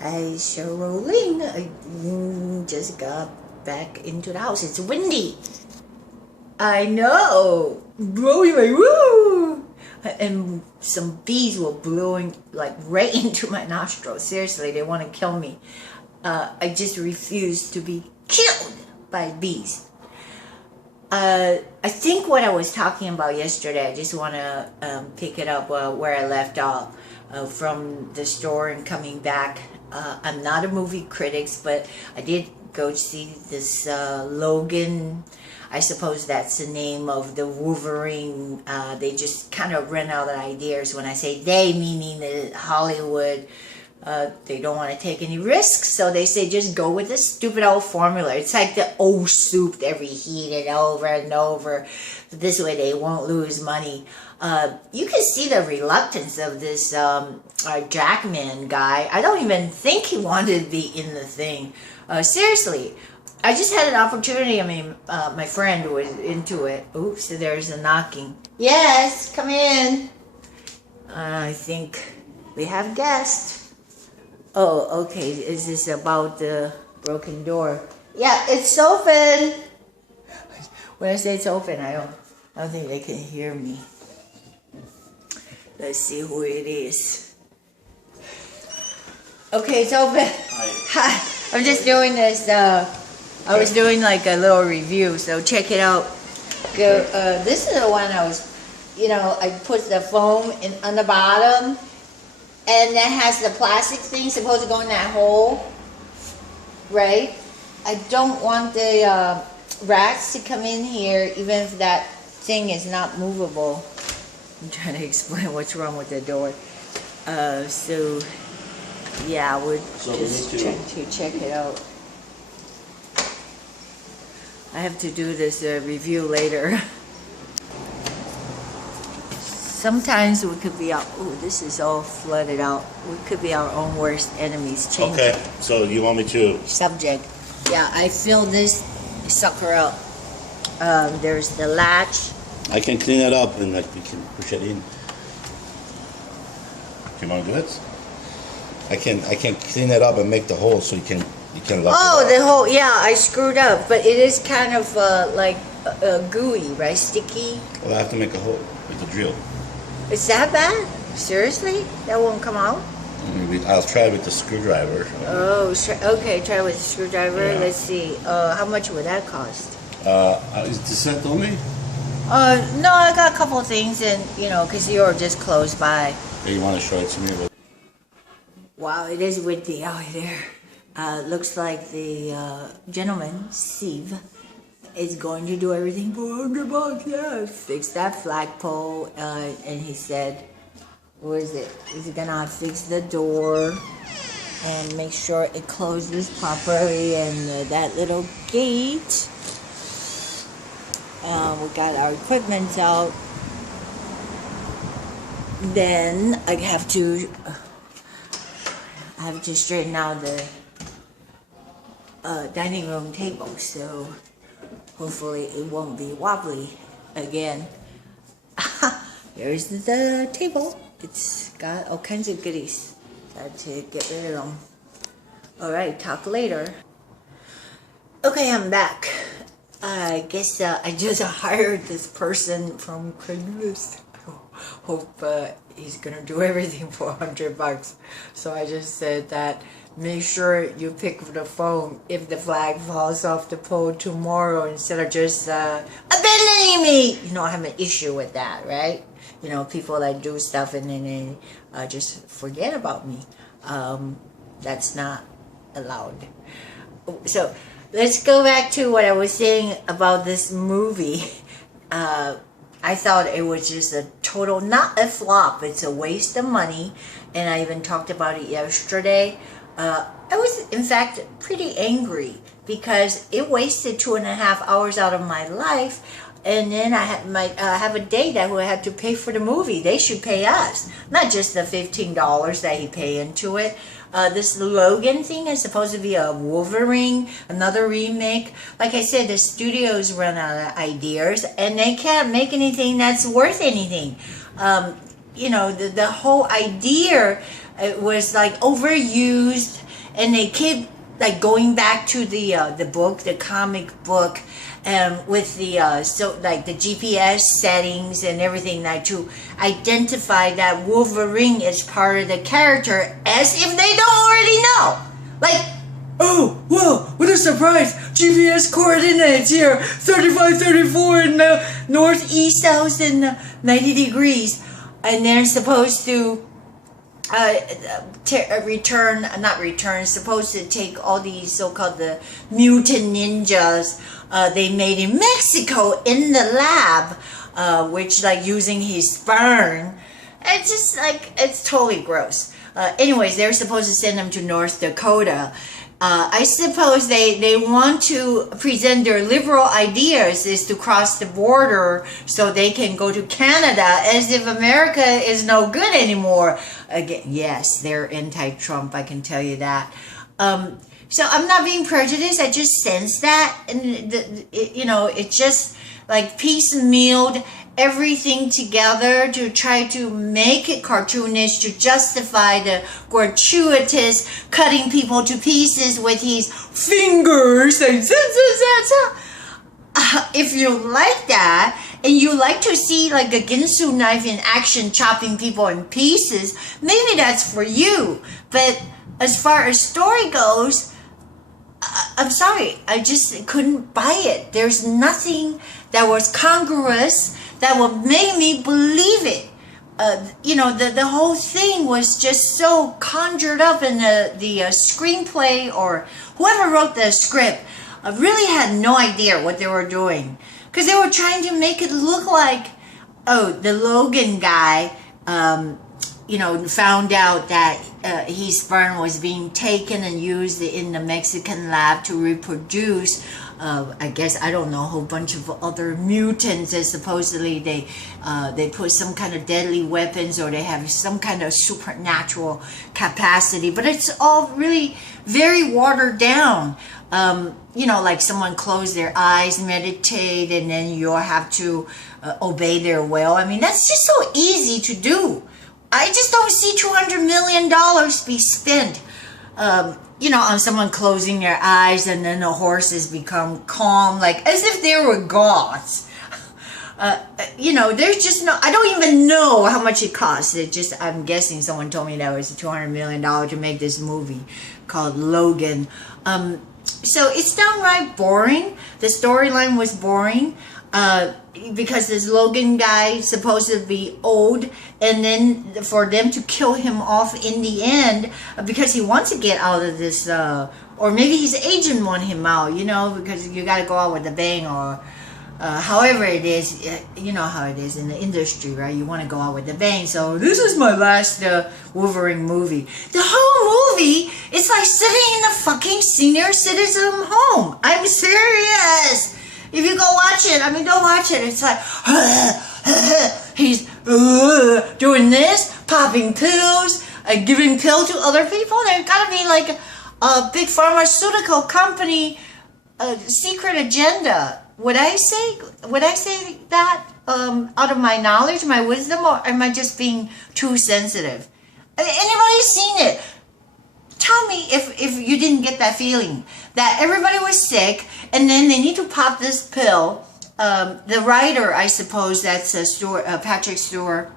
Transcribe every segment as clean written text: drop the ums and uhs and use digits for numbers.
Hi, Cheryl, Ling. I just got back into the house. It's windy. I know. Blowing like woo. And some bees were blowing like right into my nostrils. Seriously, they want to kill me. I just refuse to be killed by bees. I think what I was talking about yesterday, I just want to pick it up where I left off from the store and coming back. I'm not a movie critic, but I did go see this Logan. I suppose that's the name of the Wolverine. They just kind of run out of ideas. When I say they, meaning the Hollywood, they don't want to take any risks, so they say just go with this stupid old formula. It's like the old soup that reheated over and over. This way they won't lose money. You can see the reluctance of this Jackman guy. I don't even think he wanted to be in the thing. Seriously, I just had an opportunity. I mean, my friend was into it. Oops, there's a knocking. Yes, come in. I think we have guests. Oh, okay. Is this about the broken door? Yeah, it's open. When I say it's open, I don't think they can hear me. Let's see who it is. Okay, it's open. Hi. I'm just doing this. I was doing like a little review, so check it out. Go. This is the one I was, I put the foam on the bottom. And that has the plastic thing supposed to go in that hole, right? I don't want the rats to come in here, even if that thing is not movable. I'm trying to explain what's wrong with the door. So, yeah, we're just trying to check it out. I have to do this review later. Sometimes we could be this is all flooded out. We could be our own worst enemies. Change okay, so you want me to? Subject. Yeah, I fill this sucker up. There's the latch. I can clean it up and we can push it in. Do you want to do it? I can clean it up and make the hole so you can lock it the hole. Yeah, I screwed up, but it is kind of like gooey, right? Sticky. Well, I have to make a hole with the drill. Is that bad? Seriously? That won't come out? I'll try with the screwdriver. Oh, okay. Try with the screwdriver. Yeah. Let's see. How much would that cost? Is this set on me? No, I got a couple of things, and because you're just close by. Okay, you want to show it to me? Wow, it is windy out there. Looks like the gentleman, Steve, is going to do everything for $100. Yeah, fix that flagpole, and he said, what is it? He's gonna fix the door and make sure it closes properly, and that little gate. We got our equipment out. Then I have to straighten out the dining room table, so hopefully it won't be wobbly again. Here's the table. It's got all kinds of goodies. Got to get rid of them. Alright, talk later. Okay, I'm back. I guess I just hired this person from Craigslist. Hope he's gonna do everything for $100. So I just said that make sure you pick the phone if the flag falls off the pole tomorrow, instead of just abandoning me. I have an issue with that, right? People that do stuff and then they just forget about me. That's not allowed. So let's go back to what I was saying about this movie. I thought it was just a total, not a flop, it's a waste of money, and I even talked about it yesterday. I was, in fact, pretty angry because it wasted 2.5 hours out of my life, and then I have a date that will have to pay for the movie. They should pay us, not just the $15 that he paid into it. This Logan thing is supposed to be a Wolverine, another remake. Like I said, the studios run out of ideas, and they can't make anything that's worth anything. The whole idea was like overused. and they keep like going back to the book, the comic book, and with the so like the GPS settings and everything, like to identify that Wolverine is part of the character, as if they don't already know. Like, oh, whoa, what a surprise! GPS coordinates here, 3534 in northeast, 90 degrees, and they're supposed to supposed to take all these so-called the mutant ninjas they made in Mexico in the lab, which like using his sperm. It's just like, it's totally gross. Anyways, they're supposed to send them to North Dakota. I suppose they want to present their liberal ideas is to cross the border so they can go to Canada, as if America is no good anymore. Again, yes, they're anti-Trump, I can tell you that. So I'm not being prejudiced, I just sense that. And, it's just like piecemealed everything together to try to make it cartoonish, to justify the gratuitous cutting people to pieces with his fingers. If you like that, and you like to see like a Ginsu knife in action chopping people in pieces, maybe that's for you. But as far as story goes, I'm sorry, I just couldn't buy it. There's nothing that was congruous that would make me believe it. The whole thing was just so conjured up in the screenplay, or whoever wrote the script really had no idea what they were doing. Because they were trying to make it look like, the Logan guy, found out that his sperm was being taken and used in the Mexican lab to reproduce. I guess, I don't know, a whole bunch of other mutants that supposedly they put some kind of deadly weapons, or they have some kind of supernatural capacity. But it's all really very watered down. Like someone close their eyes, meditate, and then you'll have to obey their will. I mean, that's just so easy to do. I just don't see $200 million be spent, on someone closing their eyes and then the horses become calm, like as if they were gods. There's just no, I don't even know how much it costs. I'm guessing someone told me that it was $200 million to make this movie called Logan. So it's downright boring. The storyline was boring. Because this Logan guy is supposed to be old, and then for them to kill him off in the end because he wants to get out of this, or maybe his agent want him out, because you got to go out with a bang, or however it is, you know how it is in the industry, right? You want to go out with a bang. So this is my last Wolverine movie. The whole movie is like sitting in a fucking senior citizen home. I'm serious. If you go watch it, don't watch it. It's like, he's doing this, popping pills, giving pills to other people. There's gotta be like a big pharmaceutical company secret agenda. Would I say that out of my knowledge, my wisdom, or am I just being too sensitive? Anybody seen it? Tell me if you didn't get that feeling that everybody was sick and then they need to pop this pill. The writer, I suppose that's Patrick Stewart,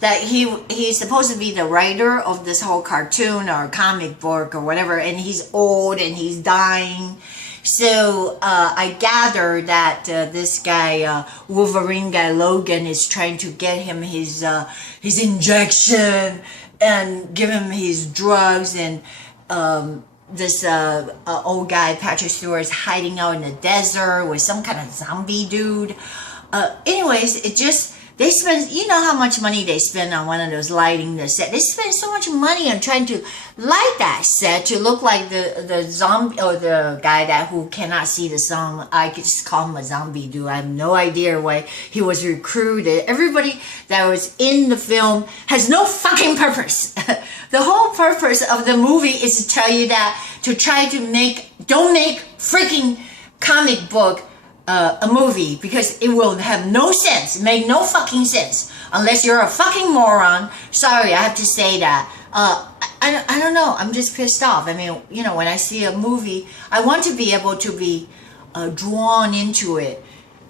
that he's supposed to be the writer of this whole cartoon or comic book or whatever, and he's old and he's dying. So I gather that this guy, Wolverine guy Logan, is trying to get him his injection and give him his drugs, and this old guy, Patrick Stewart, is hiding out in the desert with some kind of zombie dude. Anyways, they spend, you know how much money they spend on one of those lighting the set. They spend so much money on trying to light that set to look like the zombie, or the guy who cannot see the sun. I could just call him a zombie dude. I have no idea why he was recruited. Everybody that was in the film has no fucking purpose. The whole purpose of the movie is to tell you that, to try to don't make freaking comic book a movie, because it will have no sense, make no fucking sense, unless you're a fucking moron. Sorry, I have to say that. I don't know. I'm just pissed off. I mean, you know, when I see a movie, I want to be able to be drawn into it.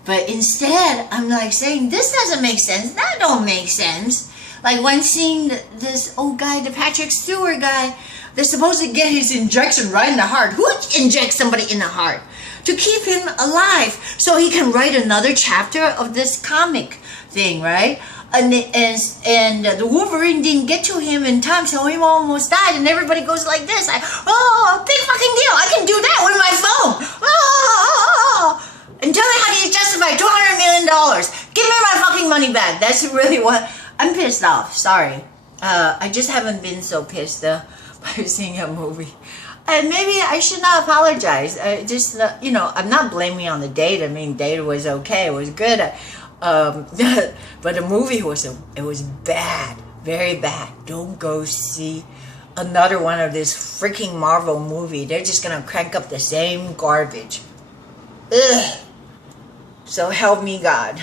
But instead, I'm like saying, this doesn't make sense. That don't make sense. Like when seeing this old guy, the Patrick Stewart guy, they're supposed to get his injection right in the heart. Who injects somebody in the heart? To keep him alive so he can write another chapter of this comic thing, right? And the Wolverine didn't get to him in time, so he almost died, and everybody goes like this. Oh, big fucking deal. I can do that with my phone. Oh. And tell me, how do you justify $200 million? Give me my fucking money back. That's really what... I'm pissed off. Sorry. I just haven't been so pissed by seeing a movie. And maybe I should not apologize. Just, you know, I'm not blaming on the date. I mean, date was okay. It was good. But the movie was bad. Very bad. Don't go see another one of this freaking Marvel movie. They're just going to crank up the same garbage. Ugh. So help me God.